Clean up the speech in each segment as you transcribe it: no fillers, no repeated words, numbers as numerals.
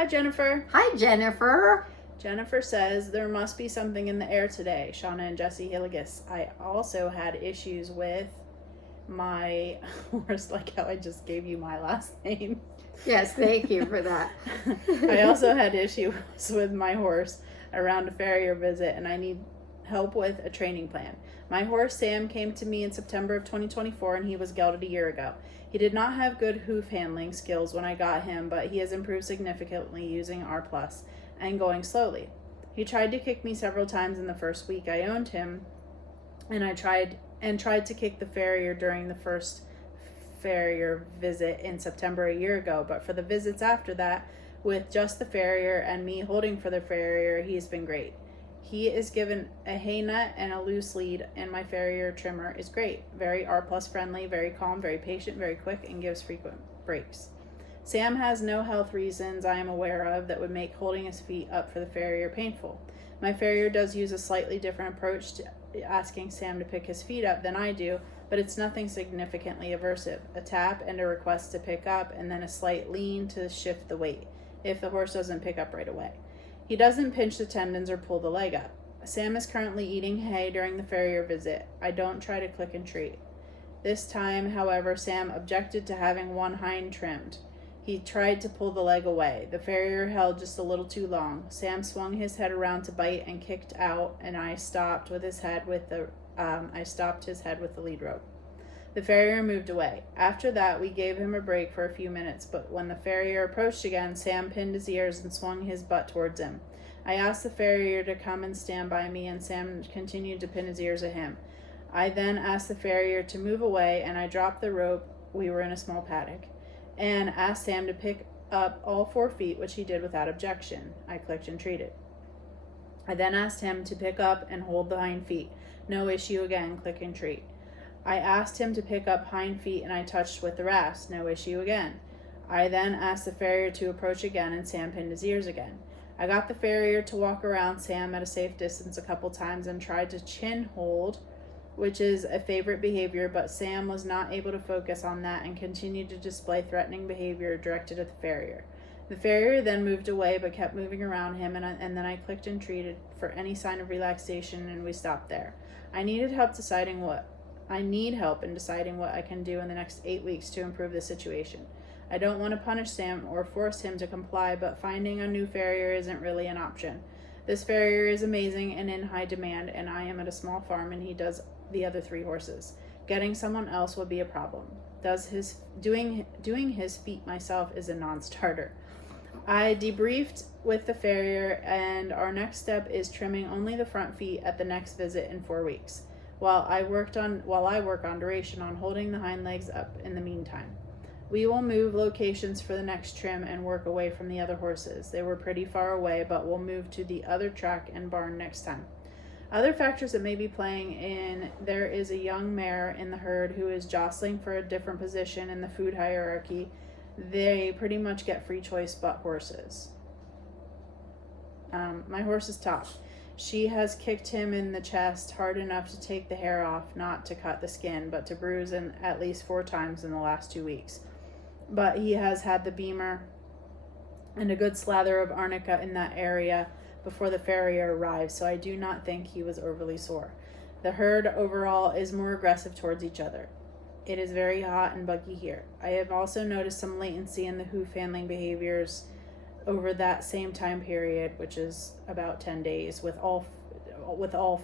Hi, Jennifer. Hi, Jennifer. Jennifer says, there must be something in the air today. Shawna and Jessie Hilligus. I also had issues with my horse, like how I just gave you my last name. Yes, thank you for that. I also had issues with my horse around a farrier visit, and I need help with a training plan. My horse Sam came to me in September of 2024, and he was gelded a year ago. He did not have good hoof handling skills when I got him, but he has improved significantly using R+ and going slowly. He tried to kick me several times in the first week I owned him, and I tried to kick the farrier during the first farrier visit in September a year ago, but for the visits after that, with just the farrier and me holding for the farrier, he's been great. He is given a hay nut and a loose lead, and my farrier trimmer is great. Very R+ friendly, very calm, very patient, very quick, and gives frequent breaks. Sam has no health reasons I am aware of that would make holding his feet up for the farrier painful. My farrier does use a slightly different approach to asking Sam to pick his feet up than I do, but it's nothing significantly aversive. A tap and a request to pick up, and then a slight lean to shift the weight, if the horse doesn't pick up right away. He doesn't pinch the tendons or pull the leg up. Sam is currently eating hay during the farrier visit. I don't try to click and treat. This time, however, Sam objected to having one hind trimmed. He tried to pull the leg away. The farrier held just a little too long. Sam swung his head around to bite and kicked out, and I stopped his head with the lead rope. The farrier moved away. After that, we gave him a break for a few minutes, but when the farrier approached again, Sam pinned his ears and swung his butt towards him. I asked the farrier to come and stand by me, and Sam continued to pin his ears at him. I then asked the farrier to move away, and I dropped the rope. We were in a small paddock, and asked Sam to pick up all 4 feet, which he did without objection. I clicked and treated. I then asked him to pick up and hold the hind feet. No issue again, click and treat. I asked him to pick up hind feet, and I touched with the rasp. No issue again. I then asked the farrier to approach again, and Sam pinned his ears again. I got the farrier to walk around Sam at a safe distance a couple times and tried to chin hold, which is a favorite behavior, but Sam was not able to focus on that and continued to display threatening behavior directed at the farrier. The farrier then moved away but kept moving around him, and then I clicked and treated for any sign of relaxation, and we stopped there. I need help in deciding what I can do in the next 8 weeks to improve the situation. I don't want to punish Sam or force him to comply, but finding a new farrier isn't really an option. This farrier is amazing and in high demand, and I am at a small farm and he does the other 3 horses. Getting someone else would be a problem. Doing his feet myself is a non-starter. I debriefed with the farrier, and our next step is trimming only the front feet at the next visit in 4 weeks. While I work on duration on holding the hind legs up in the meantime. We will move locations for the next trim and work away from the other horses. They were pretty far away, but we'll move to the other track and barn next time. Other factors that may be playing in, there is a young mare in the herd who is jostling for a different position in the food hierarchy. They pretty much get free choice but horses. My horse is tough. She has kicked him in the chest hard enough to take the hair off, not to cut the skin, but to bruise him at least 4 times in the last 2 weeks. But he has had the beamer and a good slather of arnica in that area before the farrier arrived, so I do not think he was overly sore. The herd overall is more aggressive towards each other. It is very hot and buggy here. I have also noticed some latency in the hoof handling behaviors over that same time period, which is about 10 days with all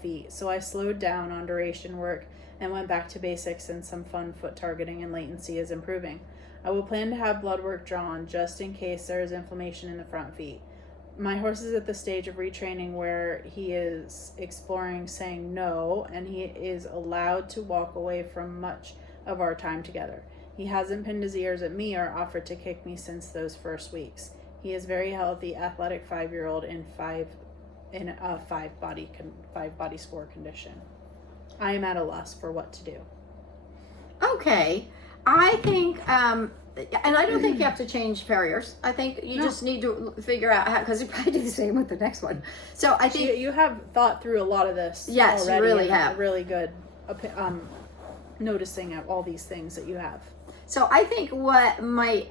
feet. So I slowed down on duration work and went back to basics, and some fun foot targeting and latency is improving. I will plan to have blood work drawn just in case there is inflammation in the front feet. My horse is at the stage of retraining where he is exploring saying no, and he is allowed to walk away from much of our time together. He hasn't pinned his ears at me or offered to kick me since those first weeks. He is very healthy, athletic 5-year-old in a 5 body score condition. I am at a loss for what to do. Okay. I think, and I don't think you have to change farriers. I think you just need to figure out how, because you probably do the same with the next one. So I think you have thought through a lot of this. Yes, already, you really have. Really good noticing of all these things that you have. So I think what might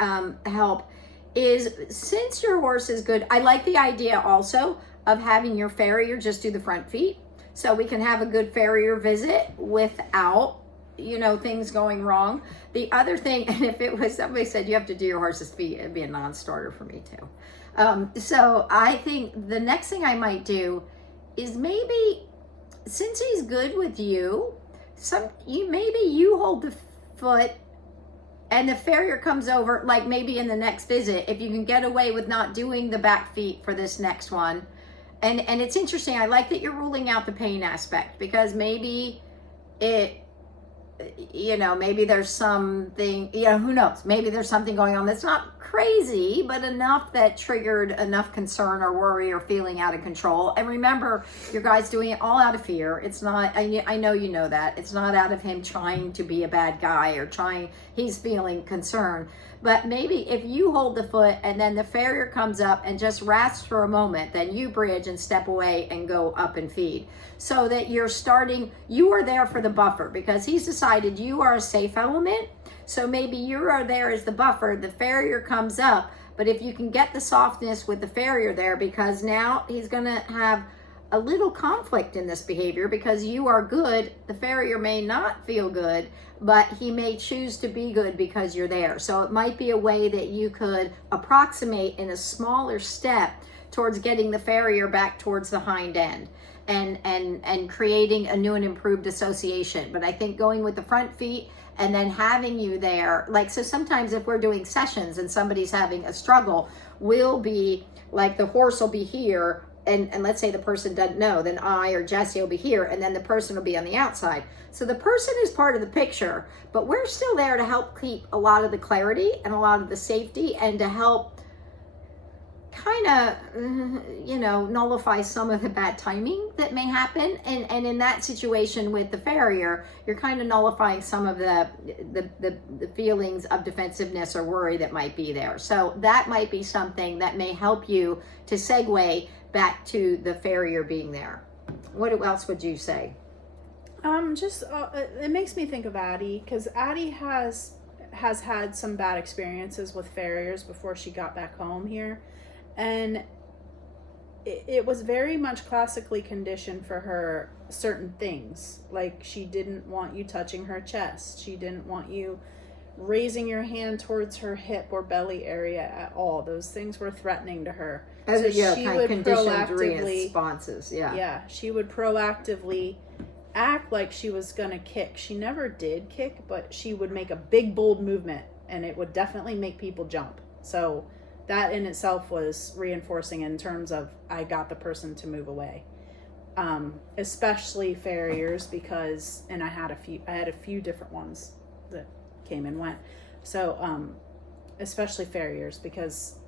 help is since your horse is good, I like the idea also of having your farrier just do the front feet. So we can have a good farrier visit without, things going wrong. The other thing, and if it was somebody said you have to do your horse's feet, it'd be a non-starter for me too. So I think the next thing I might do is maybe, since he's good with you, maybe you hold the foot and the farrier comes over, like maybe in the next visit, if you can get away with not doing the back feet for this next one. And it's interesting. I like that you're ruling out the pain aspect, because maybe maybe there's something, who knows? Maybe there's something going on that's not crazy, but enough that triggered enough concern or worry or feeling out of control. And remember, your guy's doing it all out of fear. It's not, I know you know that. It's not out of him trying to be a bad guy or he's feeling concerned. But maybe if you hold the foot and then the farrier comes up and just rasps for a moment, then you bridge and step away and go up and feed. So that you are there for the buffer, because he's decided you are a safe element. So maybe you are there as the buffer, the farrier comes up, but if you can get the softness with the farrier there, because now he's gonna have a little conflict in this behavior, because you are good, the farrier may not feel good, but he may choose to be good because you're there. So it might be a way that you could approximate in a smaller step towards getting the farrier back towards the hind end and creating a new and improved association. But I think going with the front feet and then having you there, like, so sometimes if we're doing sessions and somebody's having a struggle, we'll be like, the horse will be here, and let's say the person doesn't know, then I or Jessie will be here, and then the person will be on the outside. So the person is part of the picture, but we're still there to help keep a lot of the clarity and a lot of the safety, and to help kind of, nullify some of the bad timing that may happen. And in that situation with the farrier, you're kind of nullifying some of the feelings of defensiveness or worry that might be there. So that might be something that may help you to segue back to the farrier being there. What else would you say? It makes me think of Addie, because Addie has had some bad experiences with farriers before she got back home here. And it was very much classically conditioned for her certain things. Like, she didn't want you touching her chest. She didn't want you raising your hand towards her hip or belly area at all. Those things were threatening to her. So she would conditioned responses. Yeah, she would proactively act like she was gonna kick. She never did kick, but she would make a big, bold movement, and it would definitely make people jump. So that in itself was reinforcing in terms of, I got the person to move away. Especially farriers, because, and I had a few different ones that came and went. So, especially farriers, because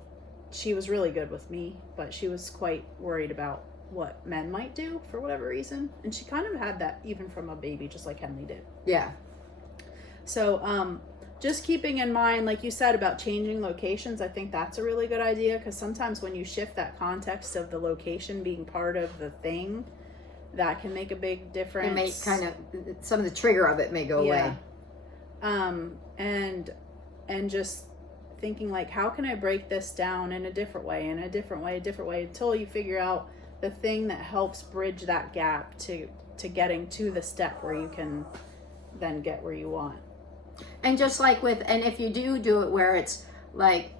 she was really good with me, but she was quite worried about what men might do for whatever reason. And she kind of had that even from a baby, just like Henley did. Yeah. So, just keeping in mind, like you said, about changing locations, I think that's a really good idea, because sometimes when you shift that context of the location being part of the thing, that can make a big difference. It may kind of, some of the trigger of it may go away. And just thinking, like, how can I break this down in a different way, until you figure out the thing that helps bridge that gap to getting to the step where you can then get where you want. And just like and if you do it where it's like,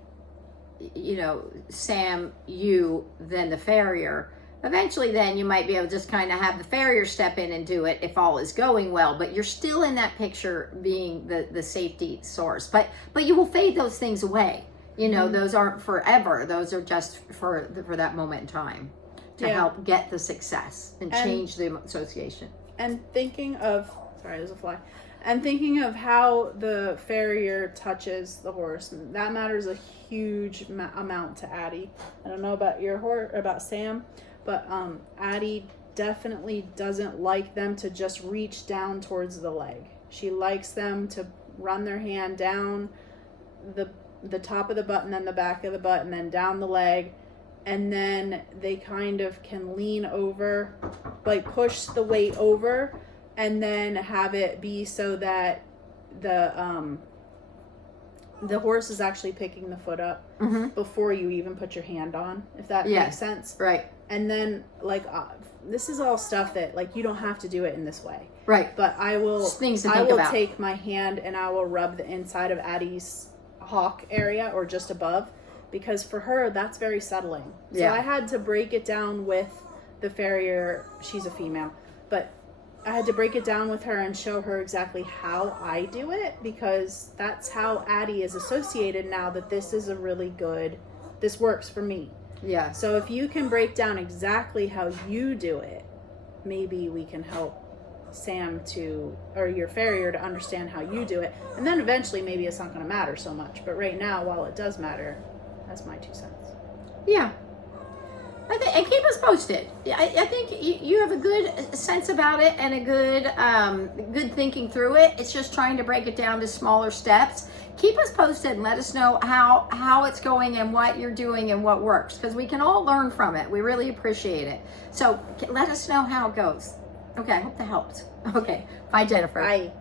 Sam, you, then the farrier, eventually then you might be able to just kind of have the farrier step in and do it if all is going well, but you're still in that picture being the safety source. But you will fade those things away. Those aren't forever. Those are just for that moment in time to help get the success and change the association. And thinking of, sorry, there's a fly. And thinking of how the farrier touches the horse, that matters a huge amount to Addie. I don't know about your horse, about Sam, but Addie definitely doesn't like them to just reach down towards the leg. She likes them to run their hand down the top of the butt and then the back of the butt and then down the leg, and then they kind of can lean over, like push the weight over, and then have it be so that the the horse is actually picking the foot up before you even put your hand on, if that makes sense. Right. And then, like, this is all stuff that, like, you don't have to do it in this way. Right. But I will, Just things to think about. take my hand and I will rub the inside of Addie's hock area or just above, because for her, that's very settling. So I had to break it down with the Farrier. She's a female, but I had to break it down with her and show her exactly how I do it, because that's how Addie is associated now, that this is a really good, this works for me. Yeah. So if you can break down exactly how you do it, maybe we can help Sam or your Farrier to understand how you do it. And then eventually maybe it's not going to matter so much. But right now, while it does matter, that's my 2 cents. Yeah. And keep us posted. I think you have a good sense about it and a good thinking through it. It's just trying to break it down to smaller steps. Keep us posted and let us know how it's going and what you're doing and what works, because we can all learn from it. We really appreciate it. So let us know how it goes. Okay, I hope that helped. Okay, bye, Jennifer. Bye.